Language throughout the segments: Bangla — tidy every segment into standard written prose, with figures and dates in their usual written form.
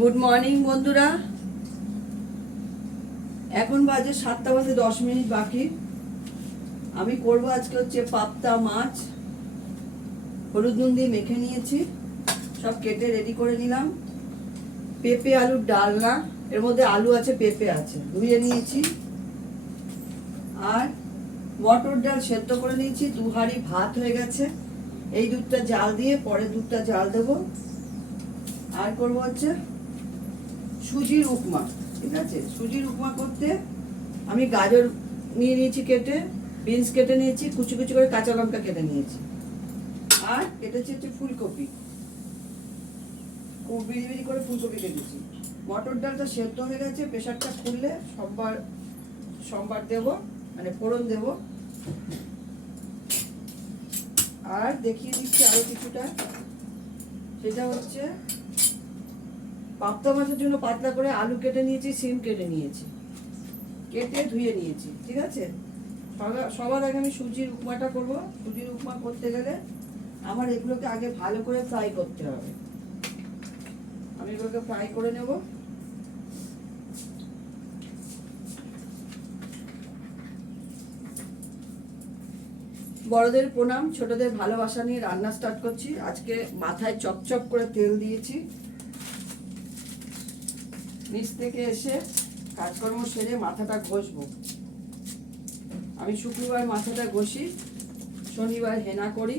গুড মর্নিং বন্ধুরা। এখন বাজে 7টা বাজে 10 মিনিট বাকি। আমি করব আজকে হচ্ছে পাবদা মাছ। হলুদ নুন দিয়ে মেখে নিয়েছি, সব কেটে রেডি করে নিলাম। পেঁপে আলুর ডালনা, এর মধ্যে আলু আছে পেঁপে আছে, ধুয়ে নিয়েছি। আর মটর ডাল সেদ্ধ করে নিয়েছি, 2 হাঁড়ি ভাত হয়ে গেছে। এই দুধটা জাল দিয়ে পরে দুধটা জাল দেবো। আর করবো হচ্ছে সুজির উপমা। ঠিক আছে, সুজির উপমা করতে আমি গাজর নিয়ে নিয়েছি কেটে, বিনস কেটে নিয়েছি, কুচি কুচি করে কাঁচা লঙ্কা কেটে নিয়েছি। আর কেটেছি হচ্ছে ফুলকপি, খুব বিড়ি বিড়ি করে ফুলকপি কেটেছি। মটর ডালটা সেদ্ধ হয়ে গেছে, প্রেশারটা খুললে সোমবার দেবো, মানে ফোড়ন দেবো। আর দেখিয়ে দিচ্ছি আরো কিছুটা, সেটা হচ্ছে পাবদা মাছের জন্য পাতলা করে আলু কেটে নিয়েছি, সিম কেটে নিয়েছি, কেটে ধুয়ে নিয়েছি। ঠিক আছে, সবার আগে আমি সুজির উপমাটা করব। সুজির উপমা করতে গেলে আমার এগুলোকে আগে ভালো করে ফ্রাই করতে হবে। আমি এগুলোকে ফ্রাই করে নেব। বড়দের প্রণাম, ছোটদের ভালোবাসা নিয়ে রান্না স্টার্ট করছি। আজকে মাথায় চপচপ করে তেল দিয়েছি। নিচ থেকে এসে কাজকর্ম সেরে মাথাটা ঘষবো। আমি শুক্রবার মাথাটা ঘষি, শনিবার হেনা করি।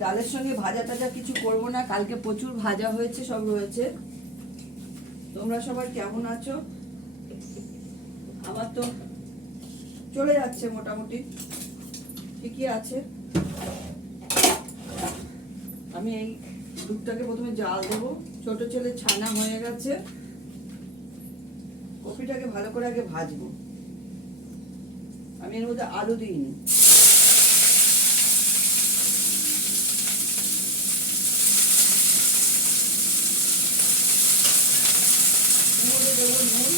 ডালের সঙ্গে ভাজা টাজা কিছু করবো না, কালকে প্রচুর ভাজা হয়েছে, সব রয়েছে। তোমরা সবাই কেমন আছো? আমার তো চলে যাচ্ছে মোটামুটি, ঠিকই আছে। আমি এই দুধটাকে প্রথমে জাল দেবো। ছোট ছেলে ছানা হয়ে গেছে, কপিটাকে ভালো করে আগে ভাজবো। আমি এর মধ্যে আলু দিইনি। দেবো নুন,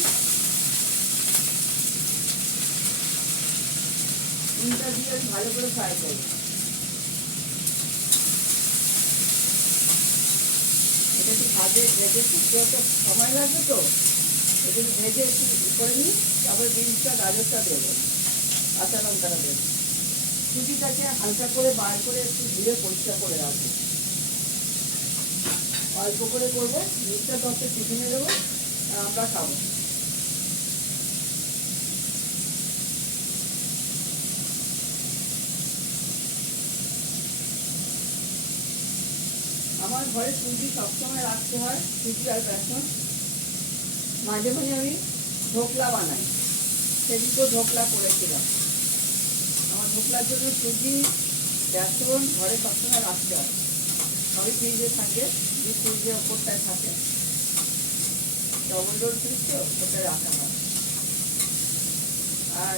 নুনটা দিয়ে আমি ভালো করে ফ্রাই করবো। এটা একটু ভেজে শুকতে হতে সময় লাগবে, তো এটা ভেজে একটু করে নিই। তারপরে বিনসটা গাজরটা দেবো, কাঁচা লঙ্কাটা দেবো। সুজিটাকে হালকা করে বার করে একটু ধুয়ে পরিষ্কার করে রাখবো। অল্প করে করবো, মিক্সটা তরতে টিফিনে দেবো আর আমরা খাবো। আমার ঘরে সুজি সবসময় রাখতে হয়, সুজি আর বেসন। মাঝে মাঝে আমি ঢোকলা বানাই, সেদিকেও ঢোকলা করেছিলাম। আমার ঢোকলার জন্য সুজি বেসন ঘরে সবসময় রাখতে হয়। সবই ফ্রিজে থাকে, যে ফ্রিজের ওপরটায় থাকে, ডবল ডোর ফ্রিজ, তো ওটা রাখা হয়। আর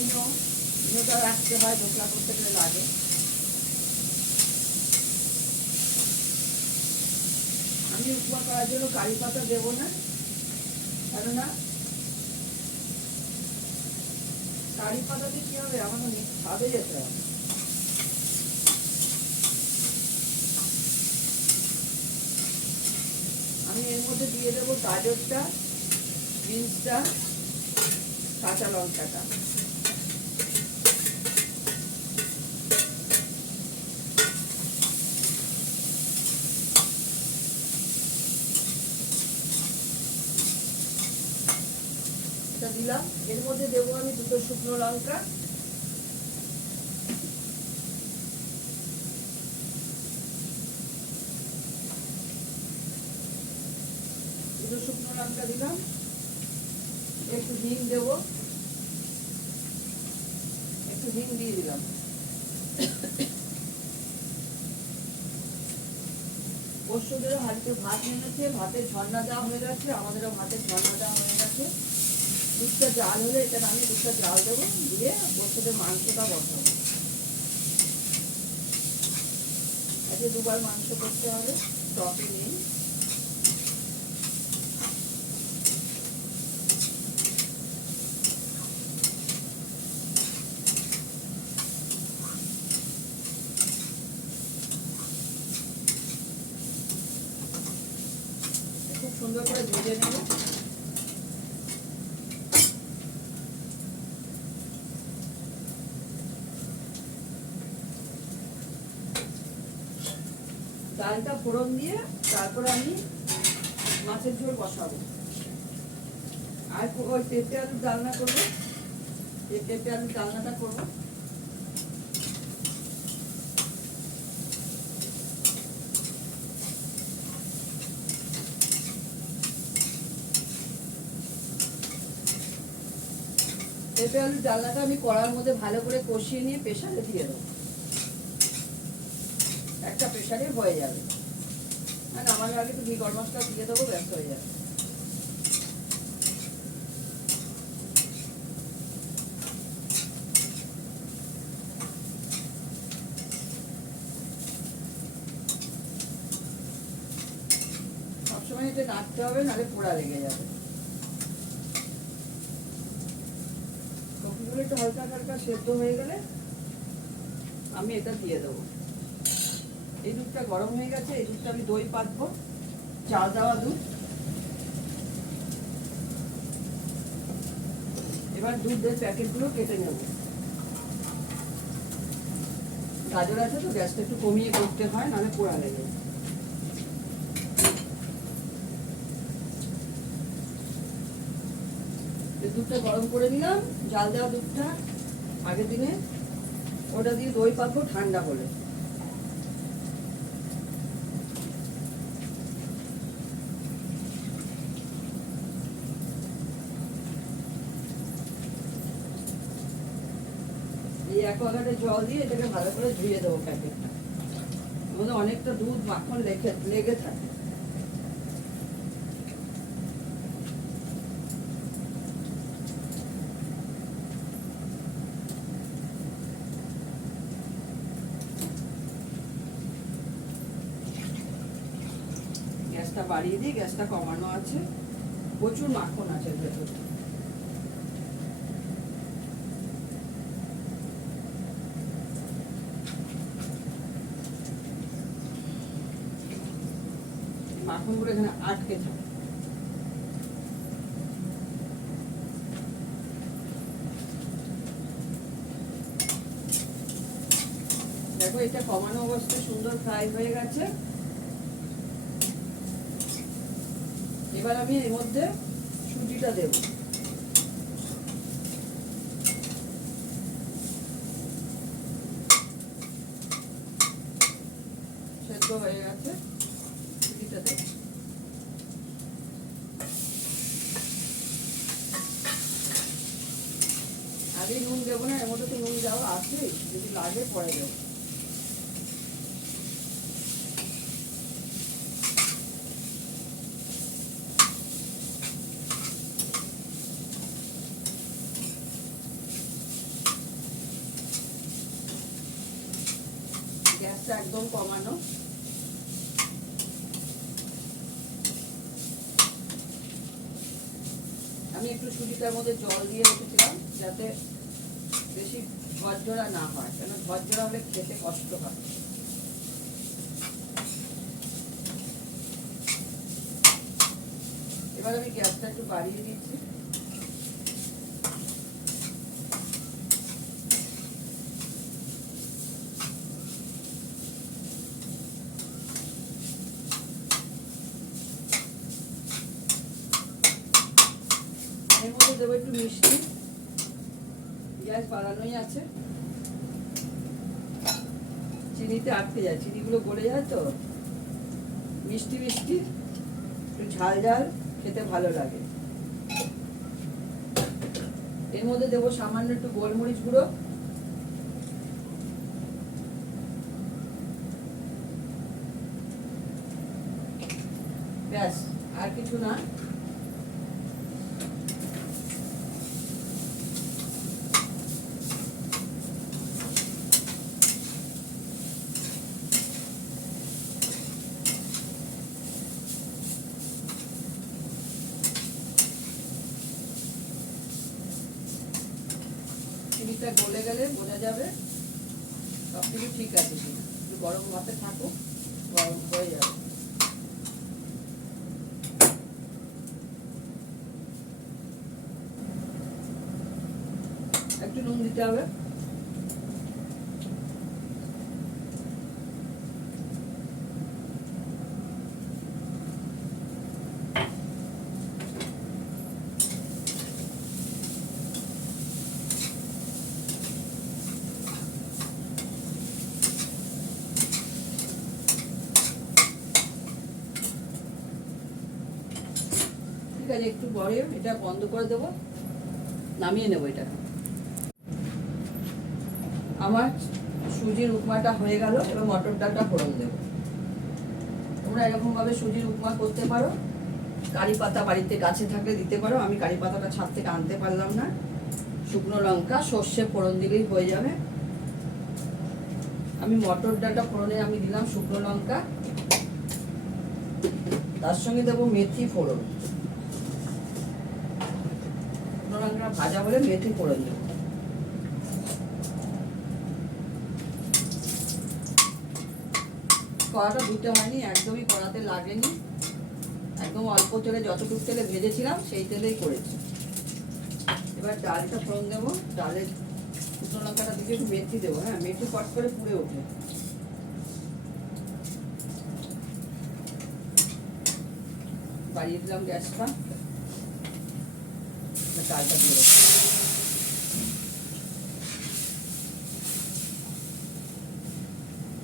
ইনোটা রাখতে হয়, ঢোকলা করতে গেলে লাগে। আমি উপমা করার জন্য কারি পাতা দেবো না, কেননা কারি পাতাতে কি হবে, আমার ছাদে যেতে হবে। আমি এর মধ্যে দিয়ে দেবো গাজরটা, বিনসটা, কাঁচা লঙ্কাটা। এটা দিলাম। এর মধ্যে দেবো আমি 2টো শুকনো লঙ্কা, দিলাম। একটু হিং দেবো, একটু হিং দিয়ে দিলাম। পরশুদেরও হালকা ভাত নেমেছে, ভাতের ঝর্ণা দেওয়া হয়ে গেছে, আমাদেরও ভাতের ঝর্ণা দেওয়া হয়ে গেছে। দুধটা জাল হলে এটা আমি দুধটা জাল দেবো, দিয়ে পরশুদের মাংসটা বসাবো। আজকে 2বার মাংস করতে হবে, টপি নেই। ডালটা ফোড়ন দিয়ে তারপরে আমি মাছের ঝোল বসাবো। আর ওই পেঁপে আলুর ডালনা করবো, এই পেঁপে আলুর ডালনাটা করবো। পেঁপে আলুর ডালনাটা আমি কড়ার মধ্যে ভালো করে কষিয়ে নিয়ে প্রেসারে দিয়ে দেবো। একটা প্রেসারে হয়ে যাবে, আর নামানোর আগে একটু ঘি গরম মশলা দিয়ে দেবো, ব্যস্ত হয়ে যাবে। সবসময় এটা নাড়তে হবে, নাহলে পোড়া লেগে যাবে। কপিগুলো একটু হালকা হালকা সেদ্ধ হয়ে গেলে আমি এটা দিয়ে দেবো। এই দুধটা গরম হয়ে গেছে, এই দুধটা আমি দই পাতবো, চাল দেওয়া দুধ। এবার দুধের প্যাকেটগুলো কেটে নেব। গাজর আছে তো, গ্যাসটা একটু কমিয়ে করতে হয়, নাহলে পোড়া লেগে যায়। দুধটা গরম করে নিলাম, জাল দেওয়া দুধটা আগের দিনে, ওটা দিয়ে দই পাতবো ঠান্ডা হলে। এই অ্যাকোয়াগার্ডে জল দিয়ে এটাকে ভালো করে ধুয়ে দেবো প্যাকেটটা। আমাদের অনেকটা দুধ মাখন লেগে থাকে। গ্যাসটা বাড়িয়ে দিই, গ্যাসটা কমানো আছে, প্রচুর মাখন আছে ভেতরে। মাখনগুলো এখানে আটকে থাকে। দেখো এটা কমানো অবস্থায় সুন্দর ফ্রাই হয়ে গেছে। এবার আমি এর মধ্যে সুজিটা দেব। সেদ্ধ হয়ে গেছে, সুজিটা দেব। আগে নুন দেবো না, এর মধ্যে তো নুন দেওয়া আছে, যদি লাগে পরে দেবো। গ্যাসটা একদম কমানো। আমি একটু সুজিটার মধ্যে জল দিয়ে রেখেছিলাম যাতে বেশি ঝরঝরা না হয়, কেন ঝরঝরা হলে খেতে কষ্ট হয়। এবার আমি গ্যাসটা একটু বাড়িয়ে দিচ্ছি। এর মধ্যে দেবো একটু মিষ্টি, গ্যাস বাড়ানোই আছে। চিনিতে আটকে যায়, চিনিগুলো গলে যায় তো, মিষ্টি মিষ্টি একটু ঝাল ঝাল খেতে ভালো লাগে। এর মধ্যে দেবো সামান্য একটু গোলমরিচ গুঁড়ো, ব্যাস আর কিছু না। চিনিটা গলে গেলে বোঝা যাবে সব কিছু ঠিক আছে কিনা। একটু গরম ভাতে থাকুক, গরম হয়ে যাবে। একটু নুন দিতে হবে। পরে এটা বন্ধ করে দেবো, নামিয়ে নেবো এটা। আমার সুজির উপমাটা হয়ে গেল, এবার মটর ডালটা ফোড়ন দেবো। তোমরা এরকমভাবে সুজির উপমা করতে পারো। কারি পাতা বাড়িতে গাছে থাকলে দিতে পারো, আমি কারি পাতাটা ছাদ থেকে আনতে পারলাম না। শুকনো লঙ্কা সর্ষে ফোড়ন দিলেই হয়ে যাবে। আমি মটর ডালটা ফোড়নে আমি দিলাম শুকনো লঙ্কা, তার সঙ্গে দেবো মেথি ফোড়ন। শুকনো লঙ্কা ভাজা হলে মেথি ফোড়ন দেবো। কড়াটা ধুতে হয়নি, একদমই কড়াতে লাগেনি, একদম অল্প তেলে, যতটুকু তেলে ভেজেছিলাম সেই তেলেই করেছি। এবার ডালটা ফোড়ন দেবো। ডালে শুকনো লঙ্কাটা দিকে একটু মেথি দেবো। হ্যাঁ, মেথি ফট করে পুড়ে ওঠে। বাড়িয়ে দিলাম গ্যাসটা, ডালটা দিয়ে দেবো।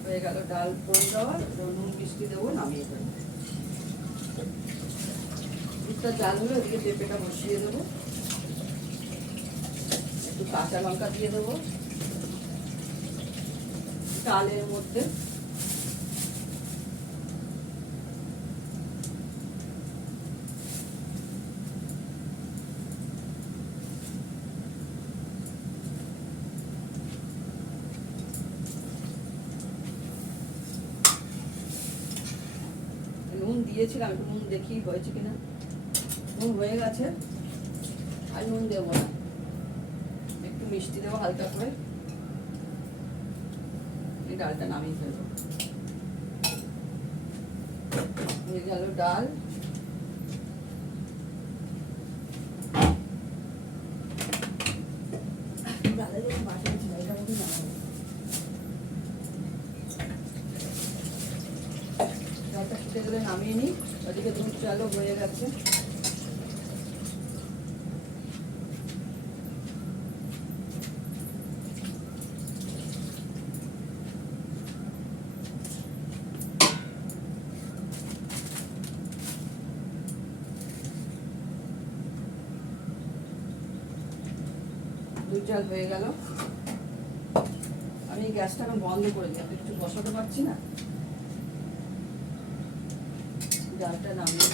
হয়ে গেল ডাল ফোড়ন দেওয়া। নুন মিষ্টি দেবো, নামিয়ে দেবো। দুধটা জাল হলে ওদিকে পেঁপেটা বসিয়ে দেবো। একটু কাঁচা লঙ্কা দিয়ে দেবো ডালের মধ্যে। নুন দিয়েছিলাম, একটু নুন দেখি হয়েছে কিনা। নুন হয়ে গেছে, আর নুন দেবো না, একটু মিষ্টি দেবো হালকা করে। এই ডালটা নামিয়ে ফেলবো। হয়ে গেল ডাল। ডালটা ফুটে গেলে নামিয়ে নিই। ওদিকে দুধ চালও হয়ে গেছে। দুধ চাল হয়ে গেল। আমি গ্যাসটা এখন বন্ধ করে দিই, একটু বসাতে পারছি না। ডালটা নামিয়ে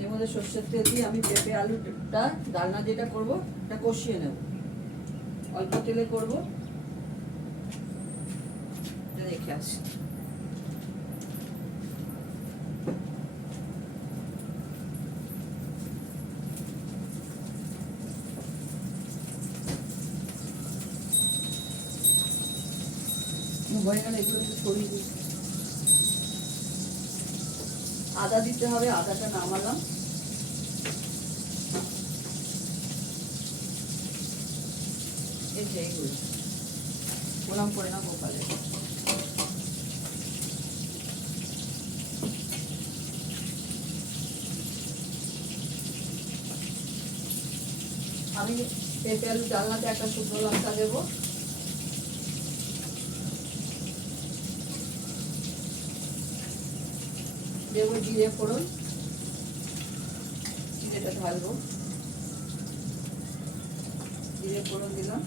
এর মধ্যে সর্ষের তেল দিয়ে আমি পেঁপে আলুটা ডালনা যেটা করবো এটা কষিয়ে নেব। অল্প তেলে করবো, দেখে আসি। হয়ে গেলে এগুলো একটু সরিয়ে দিই। আদা দিতে হবে, আদাটা নামালাম। এই যে এইগুলো প্রণাম করে না গোপালে। আমি পেঁপে আলু ডালনাতে একটা শুকনো লঙ্কা দেবো। দেবো জিরে ফোড়ন, জিরেটা ঢালবো। জিরে ফোড়ন দিলাম,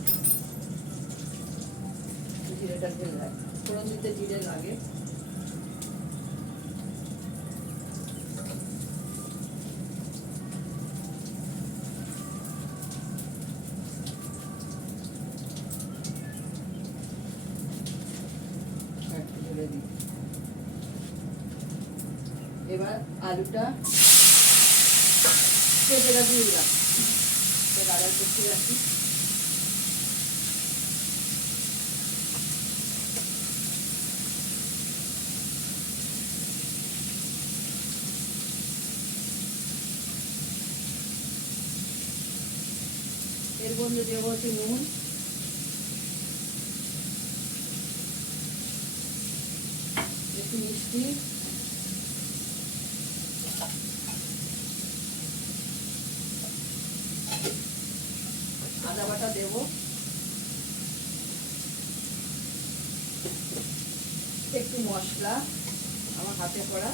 জিরেটা ঢেলে রাখবো। ফোড়ন দিতে জিরে লাগে। এবার আলুটা পেঁপেটা দিয়ে দিলাম, আদা কষিয়ে রাখি। এর মধ্যে দেবো হচ্ছে নুন, একটু মিষ্টি, আদা বাটা দেবো, একটু মশলা আমার হাতে করা,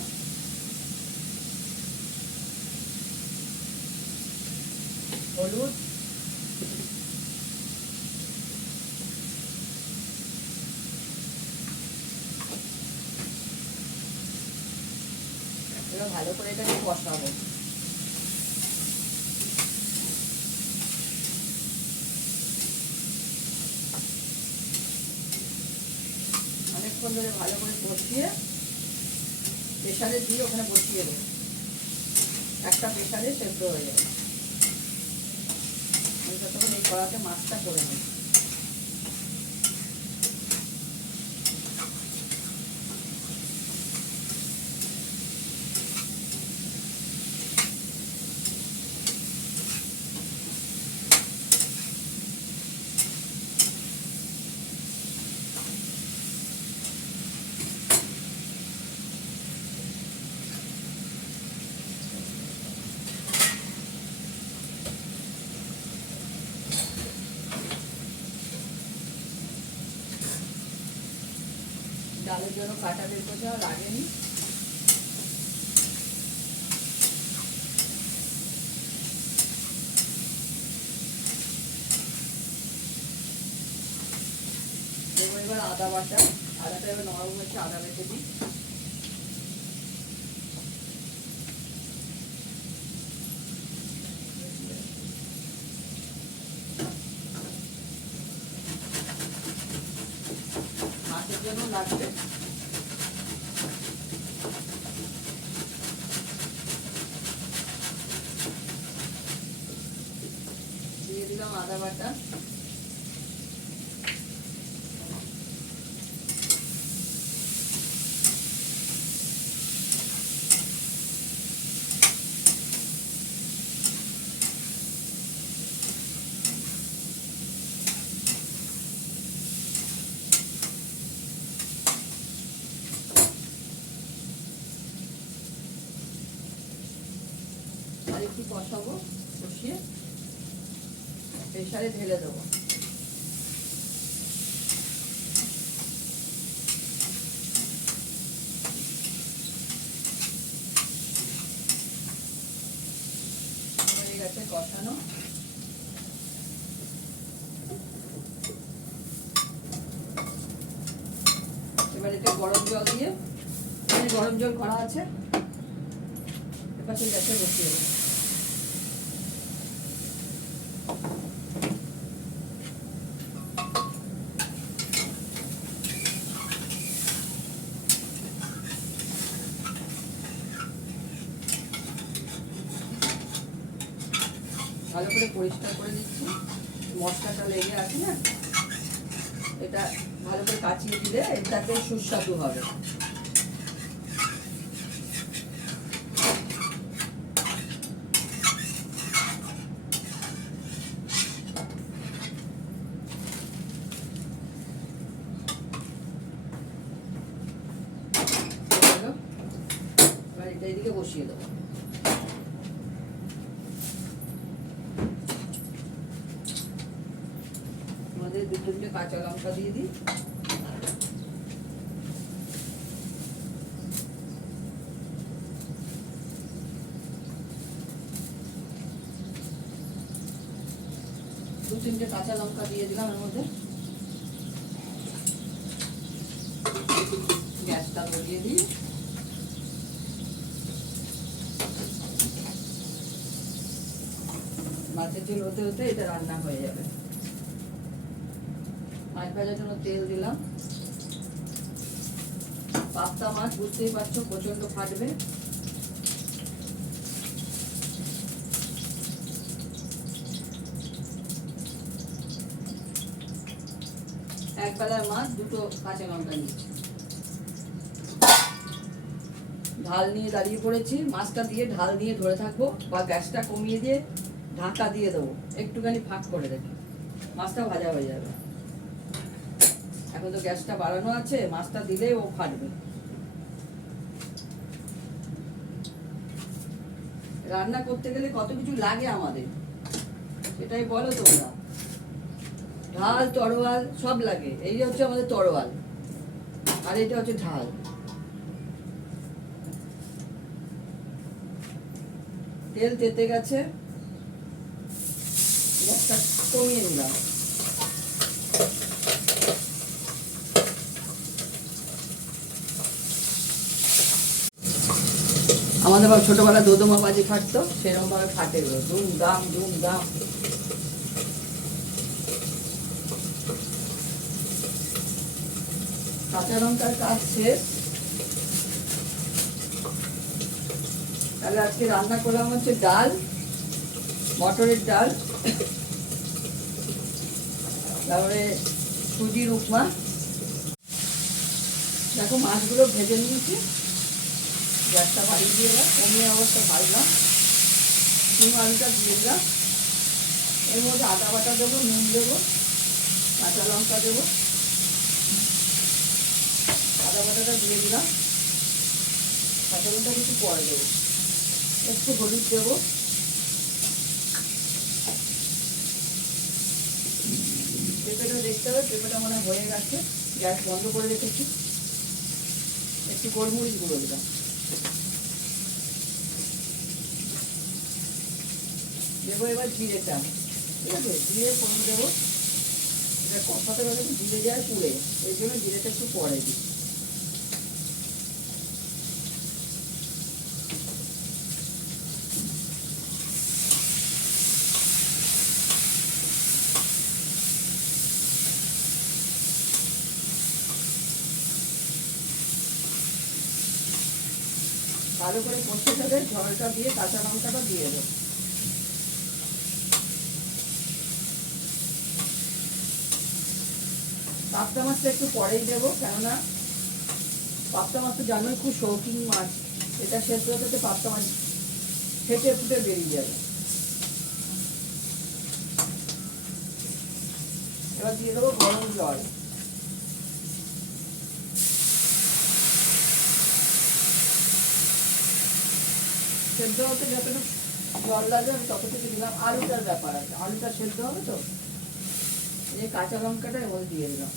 হলুদ, এবার ভালো করে এটাকে কষাবো। অনেকক্ষণ ধরে ভালো করে কষিয়ে প্রেসারে দিয়ে ওখানে বসিয়ে দেবো, একটা প্রেসারে সেদ্ধ হয়ে যাবে। আমি ততক্ষণ এই কড়াতে মাছটা করে নেব। ডালের জন্য কাটা বের করতে লাগেনি। দেবো এবার আদা বাটা, আদাটা এবার নরম হচ্ছে, আদা বেটে দিই। মাছের জন্য লাগবে। দিয়ে দিলাম আদা বাটা, আর একটু কষাবো, কষিয়ে প্রেসারে ঢেলে দেবো। হয়ে গেছে কষানো। এবার এটা গরম জল দিয়ে, গরম জল করা আছে, এবার সেই গ্যাসে বসিয়ে দেবো। ভালো করে পরিষ্কার করে দিচ্ছি, মশলাটা লেগে আছে না, এটা ভালো করে কাচিয়ে দিলে এটাতে সুস্বাদু হবে। এবার এটা এদিকে বসিয়ে দেবো। আমাদের দু তিনটে কাঁচা লঙ্কা দিয়ে দিই। দু তিনটে কাঁচা লঙ্কা দিয়ে দিলাম এর মধ্যে। গ্যাসটা ধরিয়ে দিই। মাছের ঝোল হতে হতে এটা রান্না হয়ে যাবে। মাছ ভাজার জন্য তেল দিলাম। পাবদা মাছ বুঝতেই পারছো প্রচন্ড ফাটবে। এক বেলার মাছ, দুটো কাঁচা লঙ্কা নিয়েছি। ঢাল নিয়ে দাঁড়িয়ে পড়েছি, মাছটা দিয়ে ঢাল দিয়ে ধরে থাকবো বা গ্যাসটা কমিয়ে দিয়ে ঢাকা দিয়ে দেবো, একটুখানি ফাঁক করে রেখে মাছটা ভাজা হয়ে যাবে। এখন তো গ্যাসটা বাড়ানো আছে, মাছটা দিলে ও ফাটবে। রান্না করতে গেলে কত কিছু লাগে আমাদের, সেটাই বলো তোমরা। ঢাল তরোয়াল সব লাগে, এই হচ্ছে আমাদের তরোয়াল। আর এটা হচ্ছে ঝাল। তেল তেতে গেছে, গ্যাসটা কমিয়ে নিলাম। আমাদের বাবা ছোটবেলা দোদমা বাজি ফাটতো, সেরকম ভাবে ফাটে গেল, দুম দাম দুম দাম। কাঁচা লঙ্কার কাজ শেষ। তাহলে আজকে রান্না করলাম হচ্ছে ডাল, মটরের ডাল, তারপরে সুজির উপমা। দেখো মাছগুলো ভেজে নিয়েছি, গ্যাসটা বাড়িয়ে দিয়ে এবার কমিয়ে অবস্থা ভাজলাম। ডিম আলুটা দিয়ে দিলাম, এর মধ্যে আদা বাটা দেবো, নুন দেবো, কাঁচা লঙ্কা দেবো, আদা বাটাটা দিয়ে দিলাম, কাঁচা লঙ্কা কিছু পরে দেবো, একটু হলুদ দেবো, পেঁপেটা দেখতে হবে, পেঁপেটা মনে হয়ে গেছে, গ্যাস বন্ধ করে রেখেছি। একটু গোলমরিচ গুঁড়ো দিলাম, দেবো এবার জিরেটা, ঠিক আছে, জিরে ফোড়ন দেবো। এটা কষাতে গেলে একটু জিরে যায় পুড়ে, এই জন্য জিরেটা একটু পরে দিই। ভালো করে কষতে থাকে, ঝলটা দিয়ে কাঁচা লঙ্কাটা দিয়ে দেবো। পাবদা মাছটা একটু পরেই দেবো, কেননা পাবদা মাছ তো জানোই খুব শৌখিন মাছ, এটা সেদ্ধ হতে পাবদা মাছ ফেটে ফুটে বেরিয়ে যাবে। এবার দিয়ে দেবো গরম জল, সেদ্ধ হতে যতটুকু জল লাগে আমি ততটুকু দিলাম। আলুটার ব্যাপার আছে, আলুটা সেদ্ধ হবে তো, এই কাঁচা লঙ্কাটা এর মধ্যে দিয়ে দিলাম।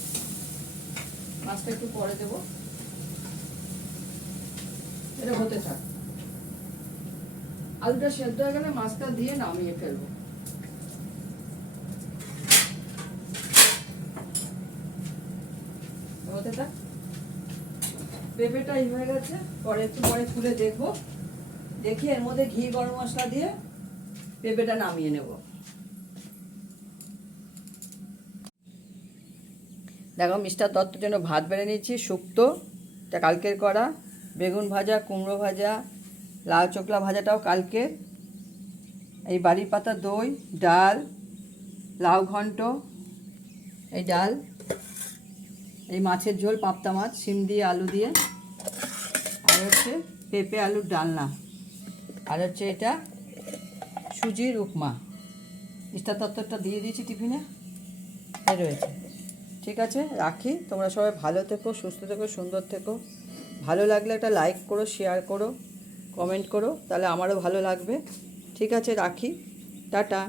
মাছটা একটু পরে দেবো, এটা হতে থাক। আলুটা সেদ্ধ হয়ে গেলে মাছটা দিয়ে নামিয়ে ফেলবো। হতে থাক। পেঁপেটা এই হয়ে গেছে, পরে একটু পরে খুলে দেখবো, দেখি এর মধ্যে ঘি গরম মশলা দিয়ে পেঁপেটা নামিয়ে নেব। দেখো মিস্টার দত্তর জন্য ভাত বেড়ে নিয়েছি, শুক্তো, এটা কালকের করা, বেগুন ভাজা, কুমড়ো ভাজা, লাউ চোকলা ভাজাটাও কালকের, এই বাড়ির পাতা দই, ডাল, লাউ ঘন্ট, এই ডাল, এই মাছের ঝোল, পাবদা মাছ, শিম দিয়ে আলু দিয়ে, আর হচ্ছে পেঁপে আলুর ডালনা, আর হচ্ছে এটা সুজির উপমা। মিস্টার দত্তরটা দিয়ে দিয়েছি টিফিনে, এই রয়েছে। ঠিক আছে, রাখি। তোমরা সবাই ভালো থেকো, সুস্থ থেকো, সুন্দর থেকো। ভালো লাগলে একটা লাইক করো, শেয়ার করো, কমেন্ট করো, তাহলে আমারও ভালো লাগবে। ঠিক আছে, রাখি, টাটা।